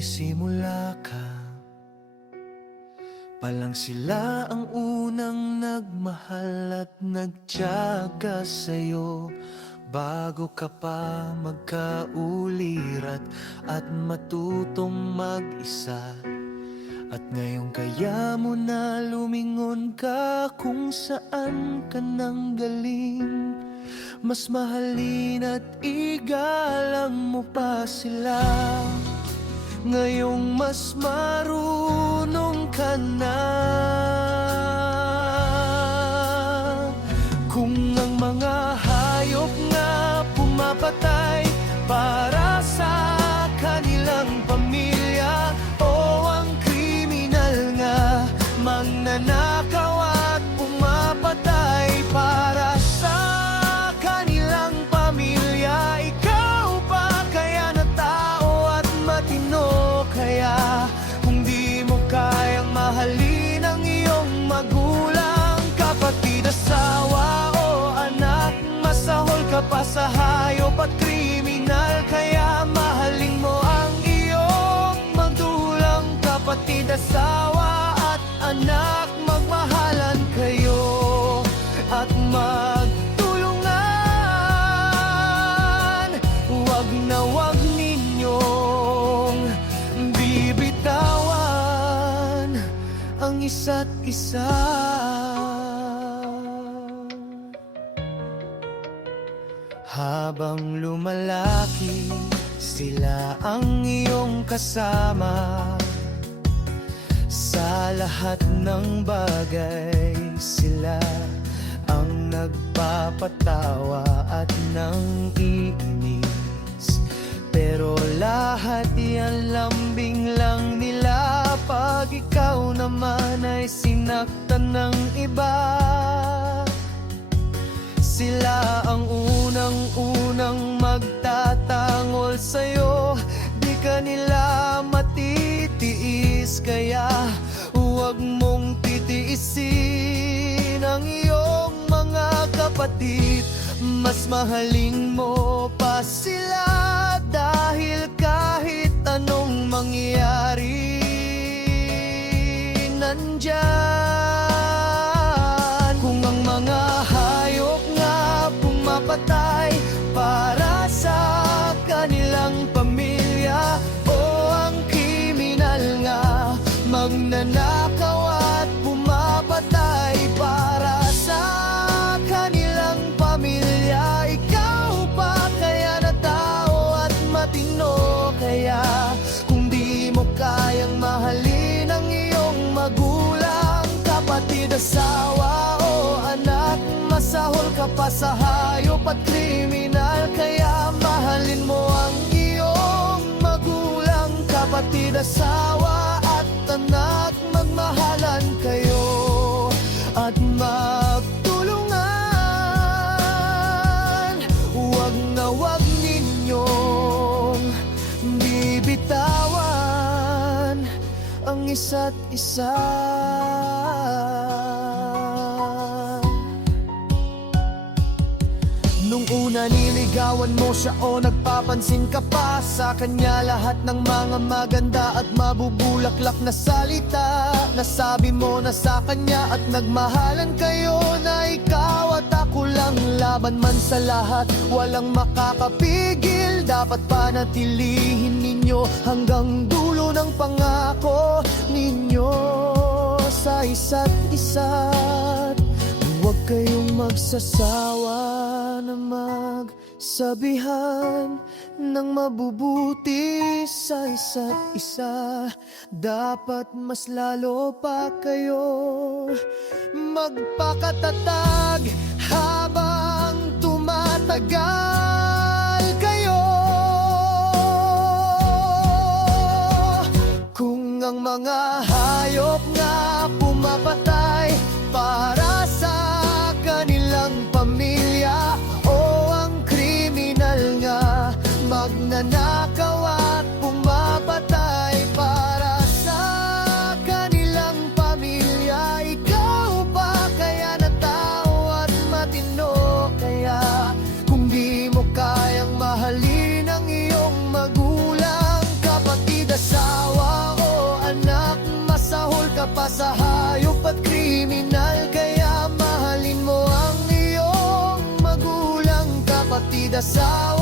nagsisimula ka. Palang sila ang unang nagmahal at nagtiyaga sa'yo. Bago ka pa magkaulirat at matutong mag-isa. At ngayon kaya mo na lumingon ka kung saan ka nang galing. Mas mahalin at igalang mo pa sila Ngayong mas marunong ka na isa't isa. Habang lumalaki sila ang iyong kasama. Sa lahat ng bagay sila ang nagpapatawa at nang iinis. Pero lahat yan lambing lang nila Pag ikaw naman ay sinaktan ng iba. Sila ang unang-unang magtatangol sa'yo. Di ka nila matitiis Kaya huwag mong titiisin Ang iyong mga kapatid. Mas mahalin mo pa sila Dahil kahit anong mangyari Nandyan. Kung ang mga hayop nga pumapatay Para sa kanilang pamilya magulang Kapatid, asawa o anak Masahol ka pa sa hayop at kriminal Kaya mahalin mo ang iyong magulang Kapatid, asawa at anak. Magmahalan isa't isa. Nung una niligawan mo siya o nagpapansin ka pa Sa kanya lahat ng mga maganda at mabubulaklak na salita. Nasabi mo na sa kanya at nagmahalan kayo Na ikaw at ako lang laban man sa lahat. Walang makakapigil Dapat panatilihin ninyo Hanggang dulo pangako ninyo Sa isa't isa't Huwag kayong magsasawa na magsabihan ng mabubuti sa isa't isa. Dapat mas lalo pa kayo magpakatatag habang tumatagal Ang mga hayop nga pumapatay para asawa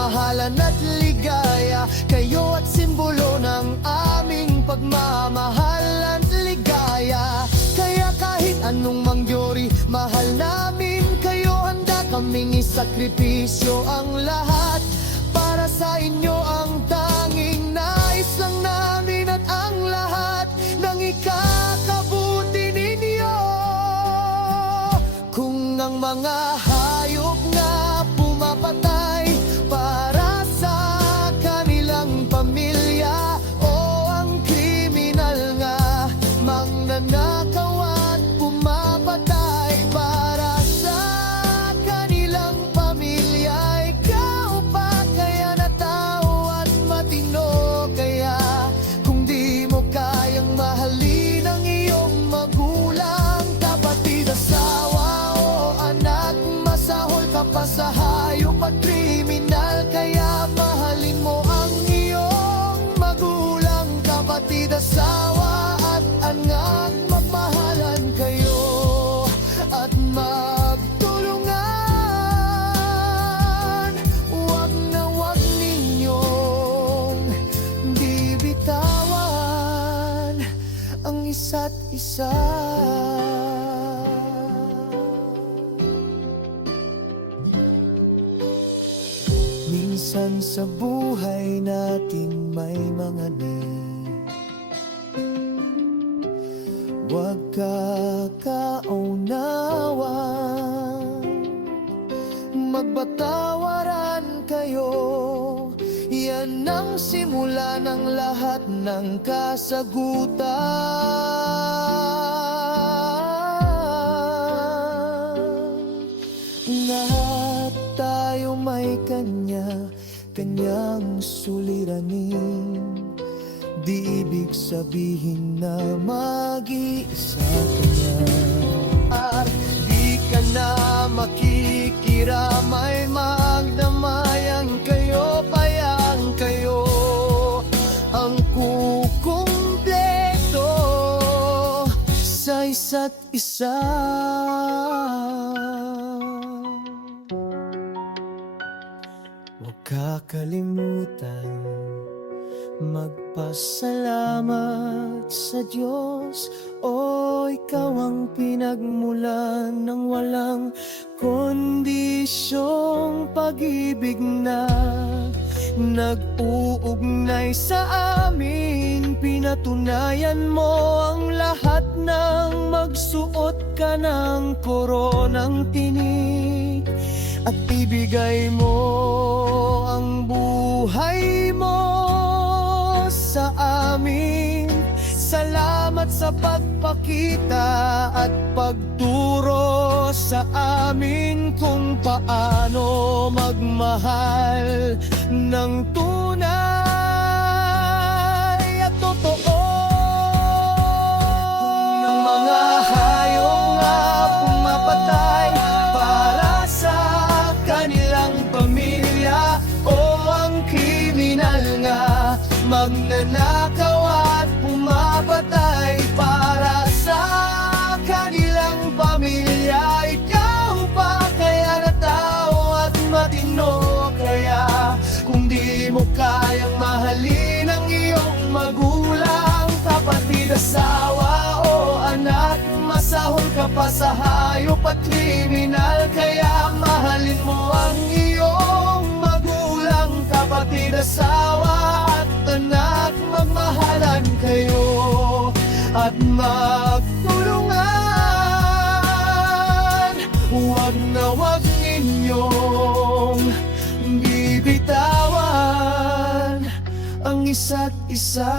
pagmamahalan at ligaya. Kayo at simbolo ng aming pagmamahal at ligaya. Kaya kahit anong mangyori, mahal namin kayo. Handa kaming isakripisyo ang lahat. Para sa inyo ang tanging nais lang namin At ang lahat ng ikakabuti ninyo. Kung ang mga hayop at kriminal Kaya mahalin mo ang iyong magulang Kapatid, asawa at anak. Magmahalan kayo at magtulungan. Huwag na huwag ninyong bibitawan ang isa't isa sa buhay natin may mga need Huwag kakaunawan. Magbatawaran kayo. Yan ang simula ng lahat ng kasagutan. Lahat tayo may kanya Kanyang suliranin. Di ibig sabihin na mag-iisa ka na. At di ka na makikiramay Magdamayan kayo, payang kayo. Ang kukumpleto sa isa't isa kakalimutan Magpasalamat sa Diyos O ikaw ang pinagmulan ng walang kondisyong pag-ibig na Nag-uugnay sa amin. Pinatunayan mo ang lahat ng magsuot ka ng koronang tinig At ibigay mo Salamat sa pagpakita at pagturo sa amin Kung paano magmahal ng tunay pa sa hayop at kriminal Kaya mahalin mo ang iyong magulang Kapatid, asawa at anak. Magmahalan kayo at magtulungan. Huwag na huwag ninyong bibitawan ang isa't isa